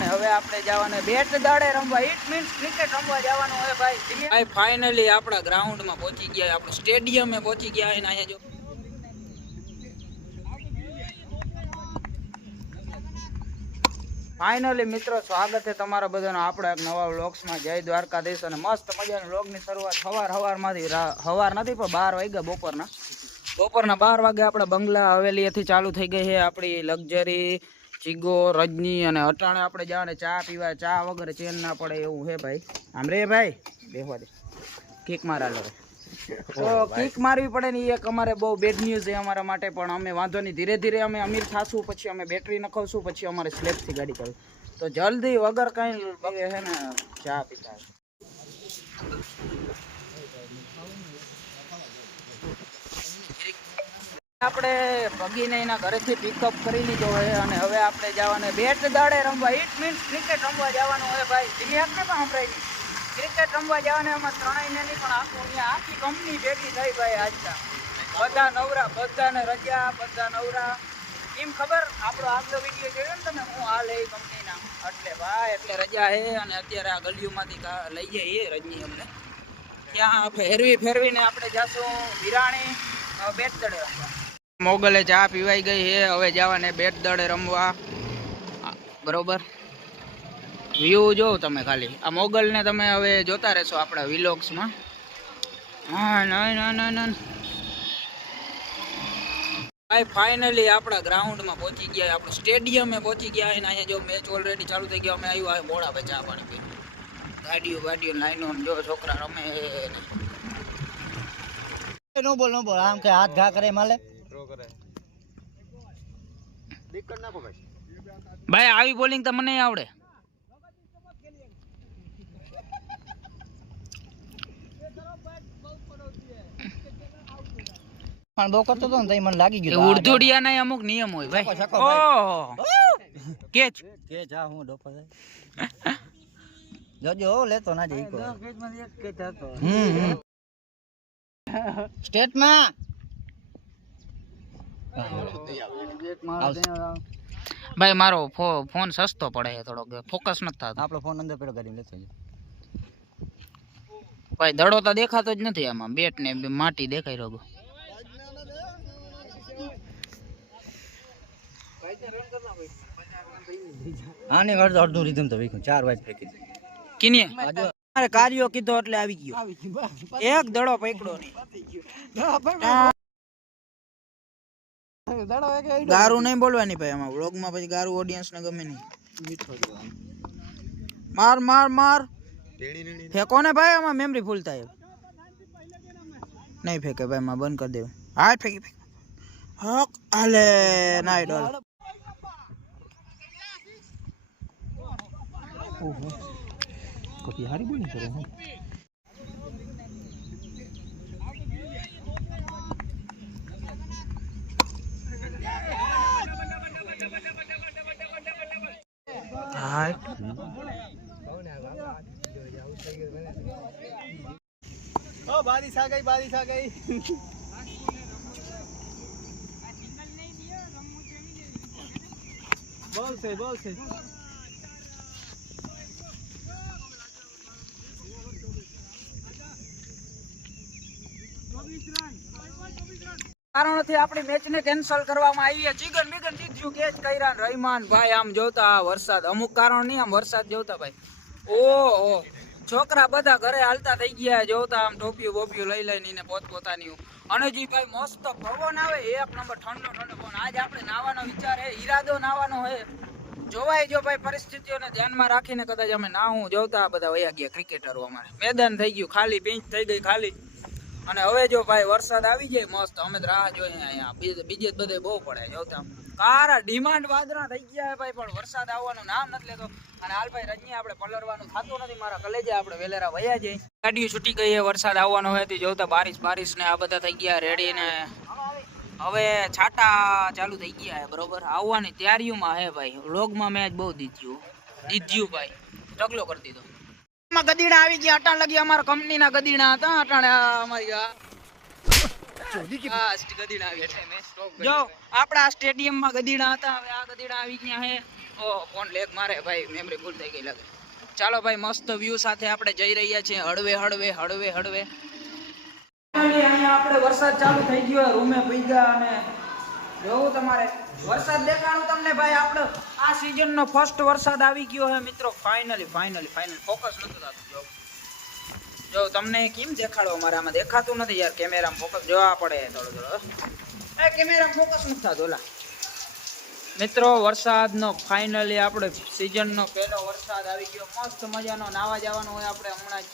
અને હવે આપણે જવાના બેટ દાડે રમવા. ઇટ મીન્સ ક્રિકેટ રમવા જવાનું હોય ભાઈ. ફાઇનલી આપણા ગ્રાઉન્ડમાં પહોંચી ગયા, આપણું સ્ટેડિયમે પહોંચી ગયા. અને અહીંયા જો ફાઇનલી મિત્રો સ્વાગત છે તમારા બધાનો આપણા એક નવા વ્લોગ્સમાં. જય દ્વારકાધીશ. અને મસ્ત મજાની વ્લોગની શરૂઆત સવારમાંથી સવાર નથી પણ 12 વાગ્યા બપોરના 12 વાગે આપણા બંગલા હવેલીએથી ચાલુ થઈ ગઈ છે આપણી લક્ઝરી ચીગો રજની. અને અટાણે આપણે જવાને ચા પીવા. ચા વગર ચેન ના પડે એવું હે ભાઈ. આમ રે ભાઈ બેહવા દે, કિક મારા લો. તો કિક મારવી પડે ને, એક અમારે બહુ બેડ ન્યૂઝ છે અમારા માટે. પણ અમે વાંધો નહીં, ધીરે ધીરે અમે અમીર થાશું, પછી અમે બેટરી નખાવશું, પછી અમારે સ્લેબથી ગાડી કરવું. તો જલ્દી વગર કાંઈ બગે છે ને ચા પીતા આપણે ભગીને એના ઘરેથી પિકઅપ કરી લીધો હોય. અને હવે આપણે જવાને બેટ દાડે રમવા. ઇટ મીન્સ ક્રિકેટ રમવા જવાનું હોય ભાઈ. દિવ્યાંગને પણ સંભળાય ક્રિકેટ રમવા જવાને એમાં ત્રણેયને નહીં પણ આખી કંપની ભેગી થઈ ભાઈ. આજના બધા નવરા, બધાને રજા, બધા નવરા. એમ ખબર આપણો આગલો વિડીયો જોયો ને તમે, હું હાલ એ કંપનીના એટલે ભાઈ એટલે રજા હે. અને અત્યારે આ ગલીઓમાંથી લઈ જઈએ રજની અમને. ત્યાં આપણે ફેરવીને આપણે જાશું વિરાણી બેટ દડે રમવા. મોગલે ચા પીવાઈ ગઈ છે, હવે જવાને બેટ દડે રમવા. બરોબર વ્યૂ જોવો તમે ખાલી. આ મોગલને તમે હવે જોતા રહેશો આપણા વિલોગ્સમાં. હા ના ભાઈ ફાઇનલી આપણા ગ્રાઉન્ડમાં પહોંચી ગયા, આપણું સ્ટેડિયમે પહોંચી ગયા. અને અહીંયા જો મેચ ઓલરેડી ચાલુ થઈ ગયો. અમે આવ્યું મોડા ભાઈ ચા પાણી પી, ગાડીઓ લાઈનો જો છોકરા રમે. નો બોલ આમ કે હાથ ઘા કરે માલે ભાઈ આવી બોલિંગ તો મને આવડે. પણ બહુ કરતો તો ને તઈ મને લાગી ગયું. ઉર્દુડિયા ના અમુક નિયમ હોય ભાઈ. ઓહો કેચ જા હું ડોપા જોજો લેતો ના જઈ કો સ્ટેટમાં ભાઈ મારો ફોન સસ્તો પડે છે થોડોક, ફોકસ નથી થતો. આપણો ફોન અંદર પેલો ગાડી લેતો ભાઈ દડો તો દેખાતો જ નથી આમાં. બેટ ને માટી દેખાઈ રહ્યો. આને અડધું રીધમ તો વીખું 4 વાગે ફેંકી દે. કિને મારે કાર્યો કીધો એટલે આવી ગયો. એક દડો પકડો નહીં. ગારું નહીં બોલવાની ભાઈ આમાં વ્લોગમાં, પછી ગારું ઓડિયન્સ ને ગમે નહીં. માર ફેંકો ને ભાઈ, આમાં મેમરી ફૂલ થાય. નહીં ફેંકે ભાઈ, માં બંધ કરી દેવું. હા ફેંકી હક આલે નાઈ ડોલ. ઓહો કોપી હારી બોલિંગ કરે હે. बारिश आ गई बोल से કારણોથી આપણી મેચને કેન્સલ કરવામાં આવી છે. જીગન જીત્યું, કેચ કર્યા. રહીમાન ભાઈ આમ જોતા વરસાદ, અમુક કારણ નહીં આમ વરસાદ જોતા ભાઈ. ઓહો છોકરા બધા ઘરે હાલતા થઈ ગયા જોતા આમ ટોપિયું બોપિયું લઈ લઈને પોતપોતાની. અને જી ભાઈ મસ્ત પવન આવે, એક નંબર ઠંડો પવન. આજ આપણે નાવાનો વિચાર હે, ઈરાદો નાવાનો હે. જોવાય જો ભાઈ પરિસ્થિતિઓને ધ્યાનમાં રાખીને કદાચ અમે ના હું જોતા બધા વયા ગયા ક્રિકેટરો. અમારે મેદાન થઈ ગયું ખાલી, પિંચ થઈ ગઈ ખાલી. અને હવે જો ભાઈ વરસાદ આવી જાય મસ્ત, અમે રાહ જોઈએ અહીંયા. બીજે બધે બહુ પડે જોતા. કારા ડિમાન્ડ વાદળા થઈ ગયા ભાઈ, પણ વરસાદ આવવાનું નામ નથી લેતો. અને હાલ ભાઈ રજની આપણે પલરવાનું થતું નથી. મારા કલેજે આપણે વેલેરા વયા જઈએ. ગાડીઓ છૂટી ગઈ છે, વરસાદ આવવાનો હોય તે જોતા બારિશ ને આ બધા થઈ ગયા રેડી. ને હવે છાટા ચાલુ થઈ ગયા હે બરોબર, આવવાની તૈયારીઓમાં હે ભાઈ. વ્લોગમાં મેચ બહુ દીધ્યું ભાઈ, ઢગલો કરી દીધો. ગદીડા આવી ગયા. અટાણ લગી અમારા કંપનીના ગદીડા હતા. અટાણે અમારી ગદીડા આવી જો આપણા સ્ટેડિયમમાં ગદીડા હતા. હવે આ ગદીડા આવી ગયા હે. ઓહ ફોન લેગ મારે ભાઈ, મેમરી ફૂલ થઈ ગઈ લાગે. ચાલો ભાઈ, મસ્ત વ્યૂ સાથે આપણે જઈ રહ્યા છીએ હળવે હળવે હળવે હળવે. અહીંયા આપણે વરસાદ ચાલુ થઈ ગયો, રૂમે ભીગા અને જોવું તમારે વરસાદ દેખાણું તમને ભાઈ. આપણે આ સીઝનનો ફર્સ્ટ વરસાદ આવી ગયો છે મિત્રો. ફાઇનલી ફોકસ નથી થતું. જો તમને કેમ દેખાડો, અમારે આમાં દેખાતું નથી યાર. કેમેરામાં ફોકસ જોવા પડે થોડો. એ કેમેરામાં ફોકસ નથી થતો. ઓલા મિત્રો વરસાદનો ફાઇનલી આપણે સીઝનનો પહેલો વરસાદ આવી ગયો. મસ્ત મજાનો નાવા જવાનો હોય આપણે હમણાં જ.